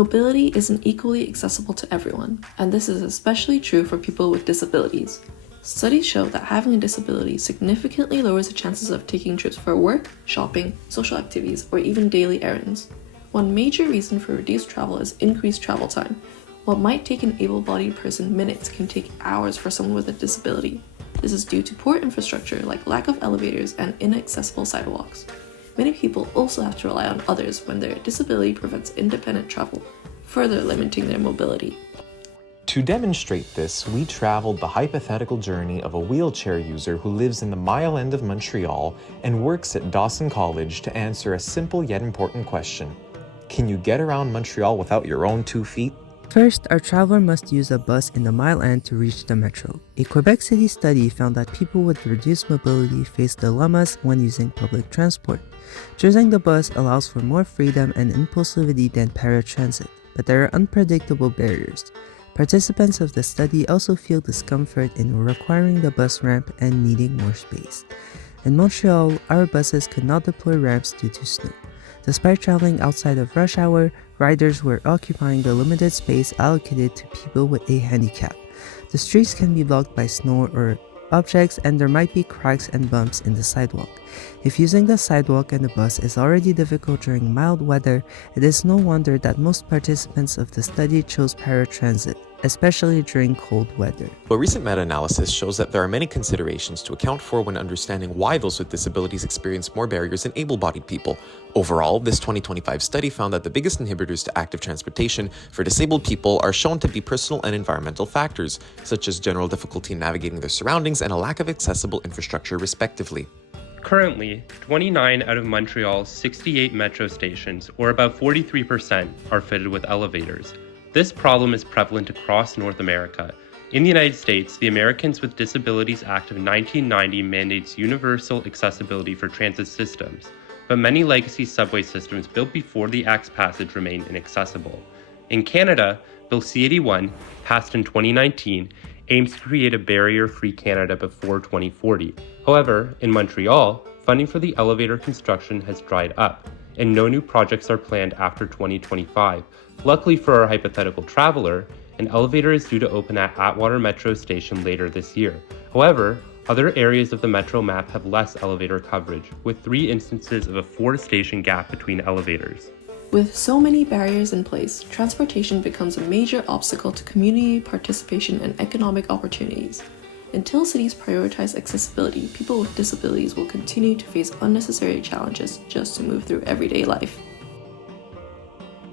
Mobility isn't equally accessible to everyone, and this is especially true for people with disabilities. Studies show that having a disability significantly lowers the chances of taking trips for work, shopping, social activities, or even daily errands. One major reason for reduced travel is increased travel time. What might take an able-bodied person minutes can take hours for someone with a disability. This is due to poor infrastructure like lack of elevators and inaccessible sidewalks. Many people also have to rely on others when their disability prevents independent travel, further limiting their mobility. To demonstrate this, we traveled the hypothetical journey of a wheelchair user who lives in the Mile End of Montreal and works at Dawson College to answer a simple yet important question. Can you get around Montreal without your own 2 feet? First, our traveler must use a bus in the Mile End to reach the metro. A Quebec City study found that people with reduced mobility face dilemmas when using public transport. Choosing the bus allows for more freedom and impulsivity than paratransit, but there are unpredictable barriers. Participants of the study also feel discomfort in requiring the bus ramp and needing more space. In Montreal, our buses could not deploy ramps due to snow. Despite traveling outside of rush hour, riders were occupying the limited space allocated to people with a handicap. The streets can be blocked by snow or objects, and there might be cracks and bumps in the sidewalk. If using the sidewalk and the bus is already difficult during mild weather, it is no wonder that most participants of the study chose paratransit, especially during cold weather. A recent meta-analysis shows that there are many considerations to account for when understanding why those with disabilities experience more barriers than able-bodied people. Overall, this 2025 study found that the biggest inhibitors to active transportation for disabled people are shown to be personal and environmental factors, such as general difficulty in navigating their surroundings and a lack of accessible infrastructure, respectively. Currently, 29 out of Montreal's 68 metro stations, or about 43%, are fitted with elevators. This problem is prevalent across North America. In the United States, the Americans with Disabilities Act of 1990 mandates universal accessibility for transit systems, but many legacy subway systems built before the Act's passage remain inaccessible. In Canada, Bill C-81, passed in 2019, aims to create a barrier-free Canada before 2040. However, in Montreal, funding for the elevator construction has dried up, and no new projects are planned after 2025. Luckily for our hypothetical traveler, an elevator is due to open at Atwater Metro Station later this year. However, other areas of the metro map have less elevator coverage, with 3 instances of a 4-station gap between elevators. With so many barriers in place, transportation becomes a major obstacle to community participation and economic opportunities. Until cities prioritize accessibility, people with disabilities will continue to face unnecessary challenges just to move through everyday life.